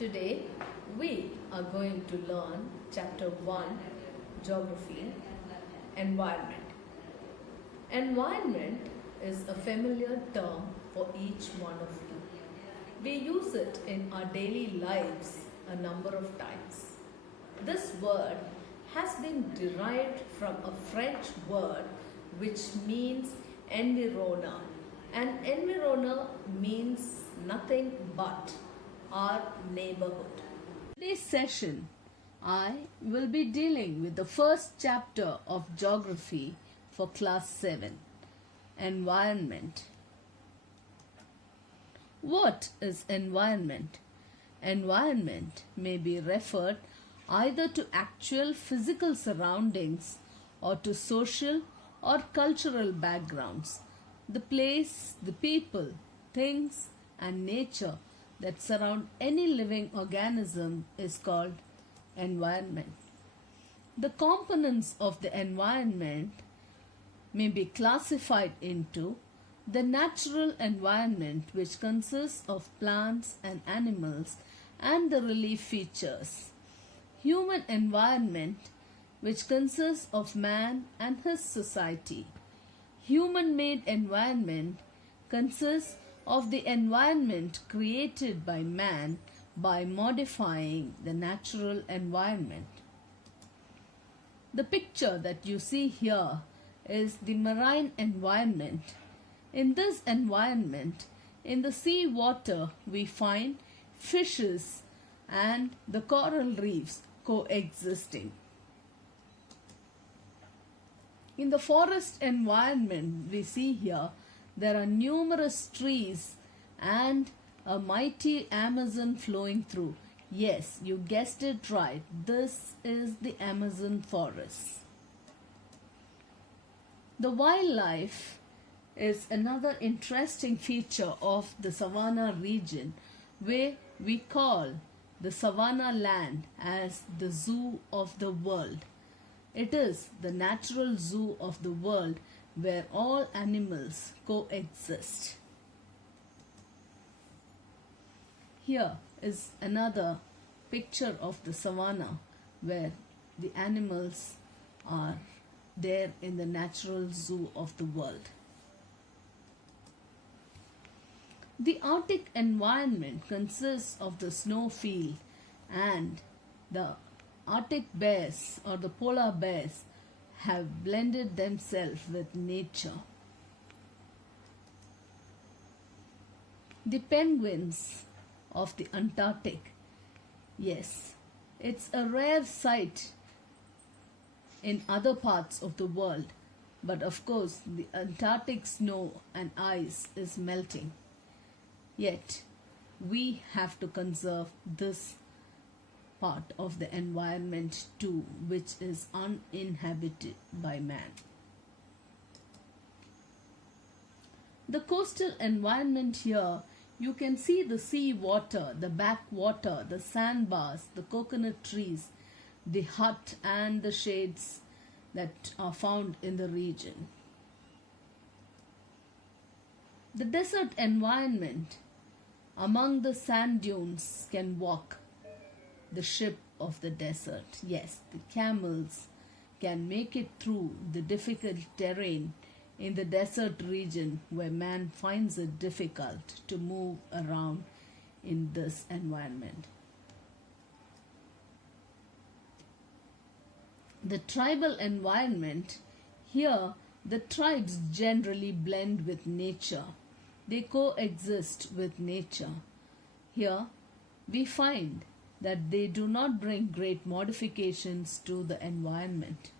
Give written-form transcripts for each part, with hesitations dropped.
Today we are going to learn chapter 1 Geography Environment. Environment is a familiar term for each one of you. We use it in our daily lives a number of times. This word has been derived from a French word which means environner, and environner means nothing but our neighborhood. Today's session, I will be dealing with the first chapter of geography for class 7, environment. What is environment? Environment may be referred either to actual physical surroundings or to social or cultural backgrounds, the place, the people, things, and nature that surround any living organism is called environment. The components of the environment may be classified into the natural environment, which consists of plants and animals and the relief features. Human environment, which consists of man and his society. Human-made environment consists of the environment created by man by modifying the natural environment. The picture that you see here is the marine environment. In this environment, in the sea water, we find fishes and the coral reefs coexisting. In the forest environment we see here, there are numerous trees and a mighty Amazon flowing through. Yes, you guessed it right. This is the Amazon forest. The wildlife is another interesting feature of the savanna region, where we call the savanna land as the zoo of the world. It is the natural zoo of the world where all animals coexist. Here is another picture of the savanna where the animals are there in the natural zoo of the world. The Arctic environment consists of the snow field, and the Arctic bears or the polar bears have blended themselves with nature. The penguins of the Antarctic, yes, it's a rare sight in other parts of the world, but of course the Antarctic snow and ice is melting. Yet we have to conserve this part of the environment too, which is uninhabited by man. The coastal environment here, you can see the sea water, the backwater, the sandbars, the coconut trees, the hut and the shades that are found in the region. The desert environment, among the sand dunes can walk the ship of the desert. Yes, the camels can make it through the difficult terrain in the desert region where man finds it difficult to move around in this environment. The tribal environment, here the tribes generally blend with nature. They coexist with nature. Here we find that they do not bring great modifications to the environment.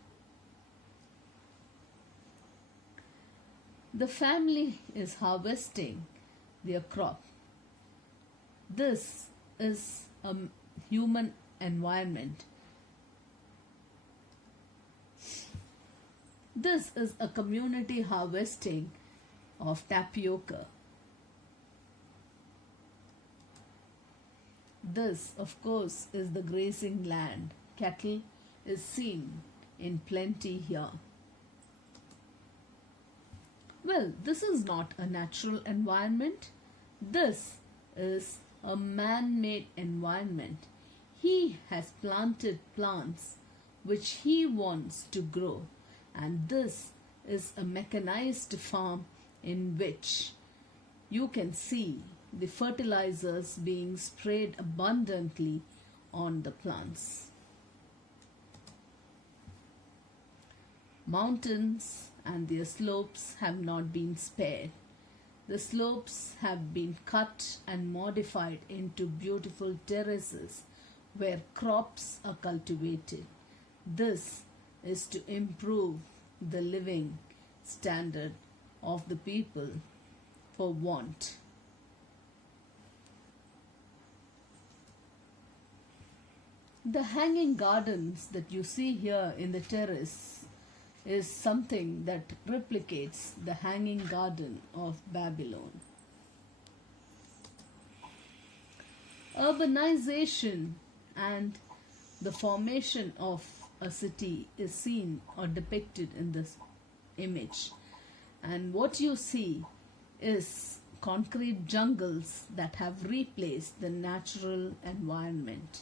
The family is harvesting their crop. This is a human environment. This is a community harvesting of tapioca. This, of course, is the grazing land. Cattle is seen in plenty here. Well, this is not a natural environment. This is a man-made environment. He has planted plants which he wants to grow, and this is a mechanized farm in which you can see the fertilizers being sprayed abundantly on the plants. Mountains and their slopes have not been spared. The slopes have been cut and modified into beautiful terraces where crops are cultivated. This is to improve the living standard of the people for want. The hanging gardens that you see here in the terrace is something that replicates the hanging garden of Babylon. Urbanization and the formation of a city is seen or depicted in this image. And what you see is concrete jungles that have replaced the natural environment.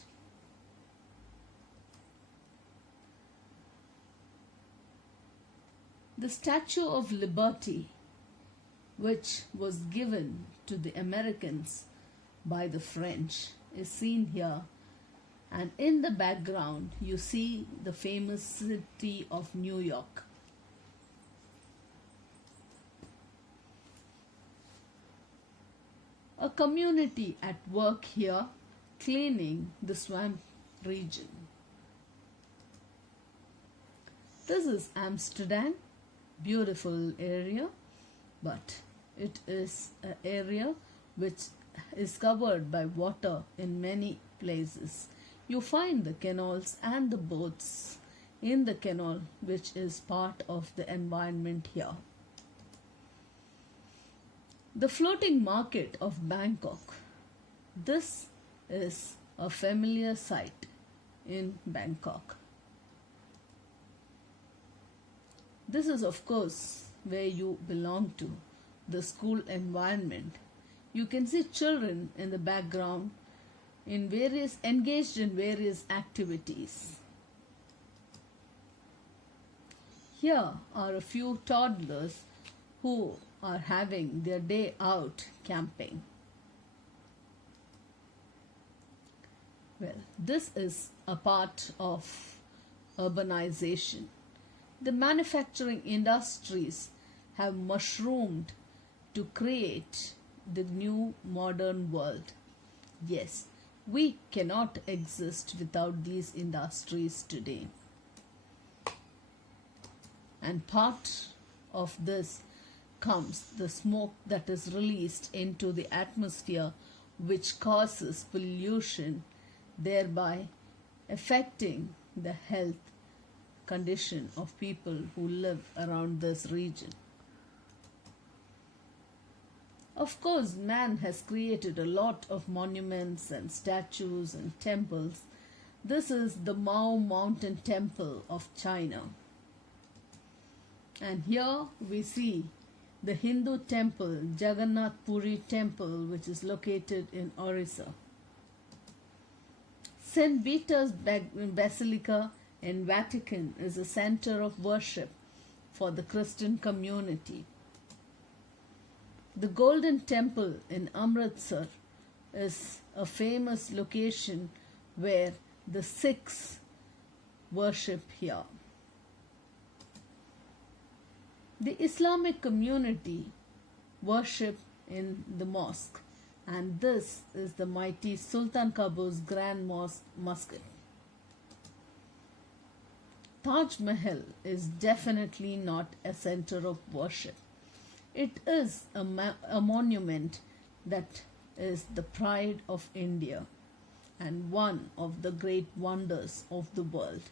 The Statue of Liberty, which was given to the Americans by the French, is seen here, and in the background you see the famous city of New York. A community at work here cleaning the swamp region. This is Amsterdam, beautiful area, but it is an area which is covered by water in many places. You find the canals and the boats in the canal, which is part of the environment here. The floating market of Bangkok. This is a familiar sight in Bangkok. This is, of course, where you belong to, the school environment. You can see children in the background engaged in various activities. Here are a few toddlers who are having their day out camping. Well, this is a part of urbanization. The manufacturing industries have mushroomed to create the new modern world. Yes, we cannot exist without these industries today. And part of this comes the smoke that is released into the atmosphere, which causes pollution, thereby affecting the health condition of people who live around this region. Of course, man has created a lot of monuments and statues and temples. This is the Mao Mountain Temple of China. And here we see the Hindu temple, Jagannath Puri Temple, which is located in Orissa. St. Peter's Basilica in Vatican is a center of worship for the Christian community. The Golden Temple in Amritsar is a famous location where the Sikhs worship here. The Islamic community worship in the mosque, and this is the mighty Sultan Qaboos Grand Mosque. Taj Mahal is definitely not a center of worship. It is a monument that is the pride of India and one of the great wonders of the world.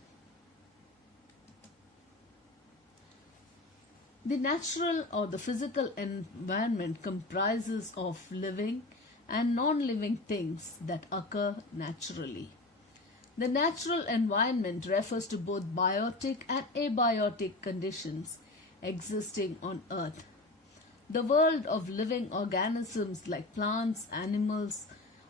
The natural or the physical environment comprises of living and non-living things that occur naturally. The natural environment refers to both biotic and abiotic conditions existing on Earth. The world of living organisms like plants, animals,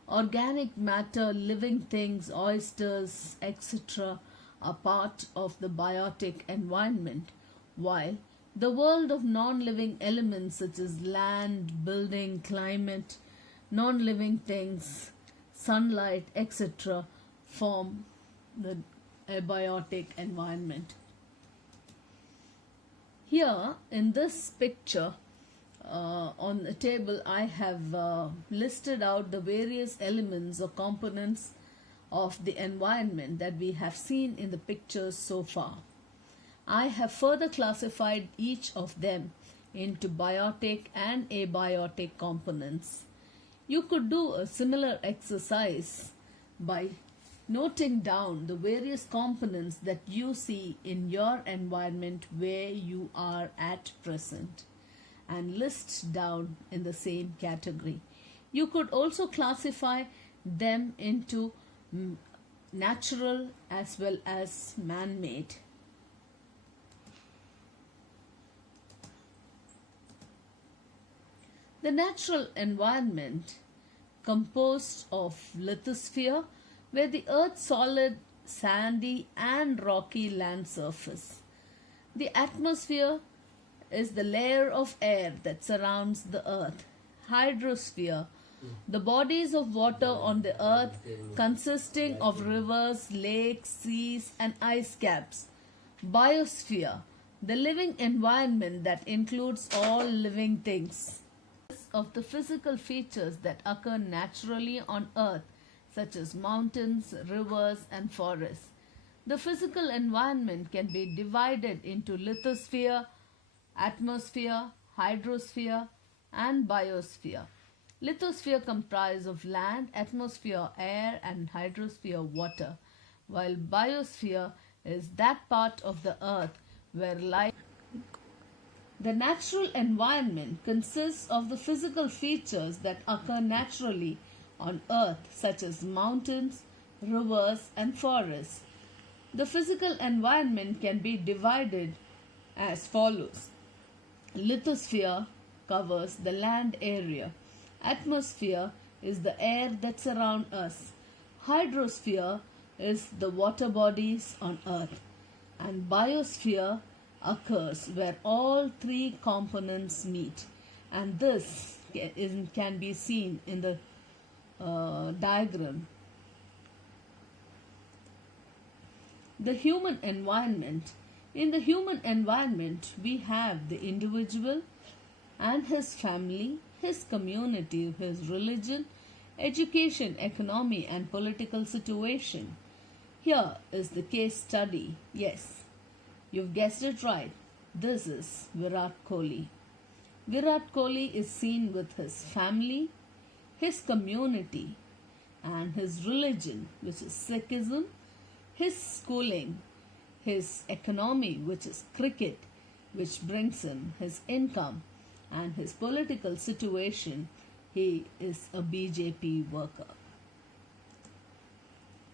Organic matter, living things, oysters, etc., are part of the biotic environment, while the world of non living elements such as land, building, climate, non living things, sunlight, etc., form the abiotic environment. Here in this picture, on the table, I have listed out the various elements or components of the environment that we have seen in the pictures so far. I have further classified each of them into biotic and abiotic components. You could do a similar exercise by noting down the various components that you see in your environment where you are at present and list down in the same category. You could also classify them into natural as well as man-made. The natural environment composed of lithosphere, where the Earth's solid, sandy and rocky land surface. The atmosphere is the layer of air that surrounds the Earth. Hydrosphere, the bodies of water on the Earth consisting of rivers, lakes, seas and ice caps. Biosphere, the living environment that includes all living things. Of the physical features that occur naturally on Earth, such as mountains, rivers and forests. The physical environment can be divided into lithosphere, atmosphere, hydrosphere and biosphere. Lithosphere comprises of land, atmosphere air and hydrosphere water, while biosphere is that part of the Earth where life. The natural environment consists of the physical features that occur naturally on Earth, such as mountains, rivers and forests. The physical environment can be divided as follows. Lithosphere covers the land area. Atmosphere is the air that surrounds us. Hydrosphere is the water bodies on Earth. And biosphere occurs where all three components meet. And this can be seen in the diagram. The human environment. In the human environment, we have the individual and his family, his community, his religion, education, economy and political situation. Here is the case study. Yes, you've guessed it right. This is Virat Kohli. Virat Kohli is seen with his family, his community and his religion, which is Sikhism, his schooling, his economy, which is cricket, which brings him his income, and his political situation, he is a BJP worker.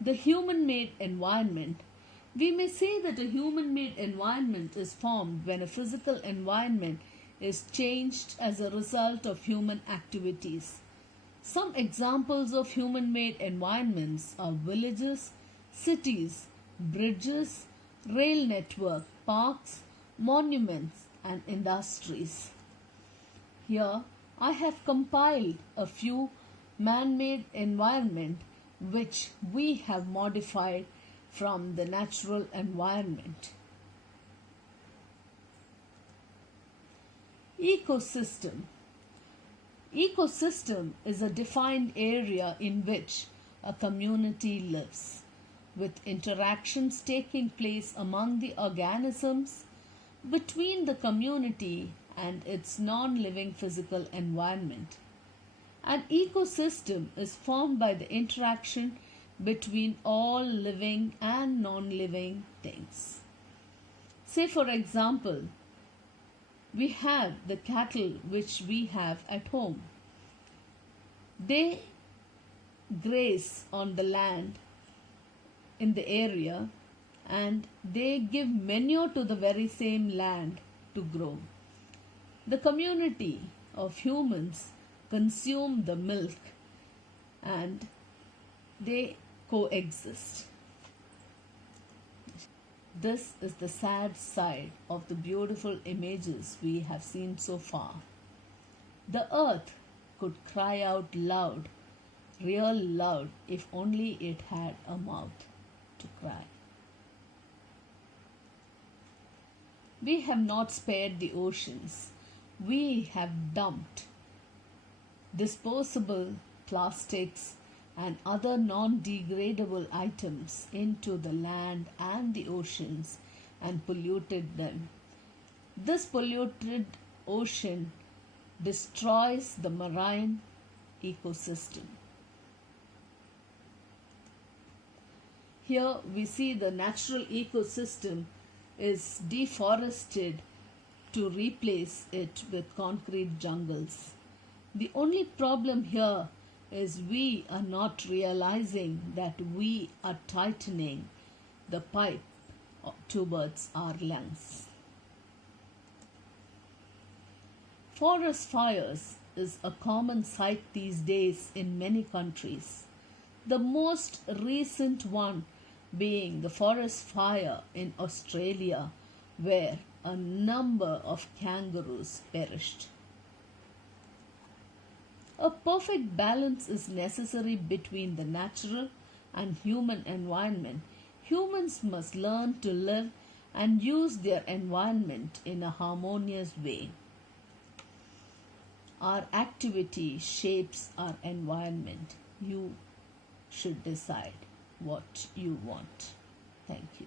The human-made environment. We may say that a human-made environment is formed when a physical environment is changed as a result of human activities. Some examples of human-made environments are villages, cities, bridges, rail network, parks, monuments and industries. Here I have compiled a few man-made environment which we have modified from the natural environment. Ecosystem. Ecosystem is a defined area in which a community lives, with interactions taking place among the organisms, between the community and its non-living physical environment. An ecosystem is formed by the interaction between all living and non-living things. Say for example, we have the cattle which we have at home. They graze on the land in the area and they give manure to the very same land to grow. The community of humans consume the milk and they coexist. This is the sad side of the beautiful images we have seen so far. The earth could cry out loud, real loud, if only it had a mouth to cry. We have not spared the oceans. We have dumped disposable plastics and other non-degradable items into the land and the oceans and polluted them. This polluted ocean destroys the marine ecosystem. Here we see the natural ecosystem is deforested to replace it with concrete jungles. The only problem here is we are not realizing that we are tightening the pipe towards our lungs. Forest fires is a common sight these days in many countries. The most recent one being the forest fire in Australia, where a number of kangaroos perished. A perfect balance is necessary between the natural and human environment. Humans must learn to live and use their environment in a harmonious way. Our activity shapes our environment. You should decide what you want. Thank you.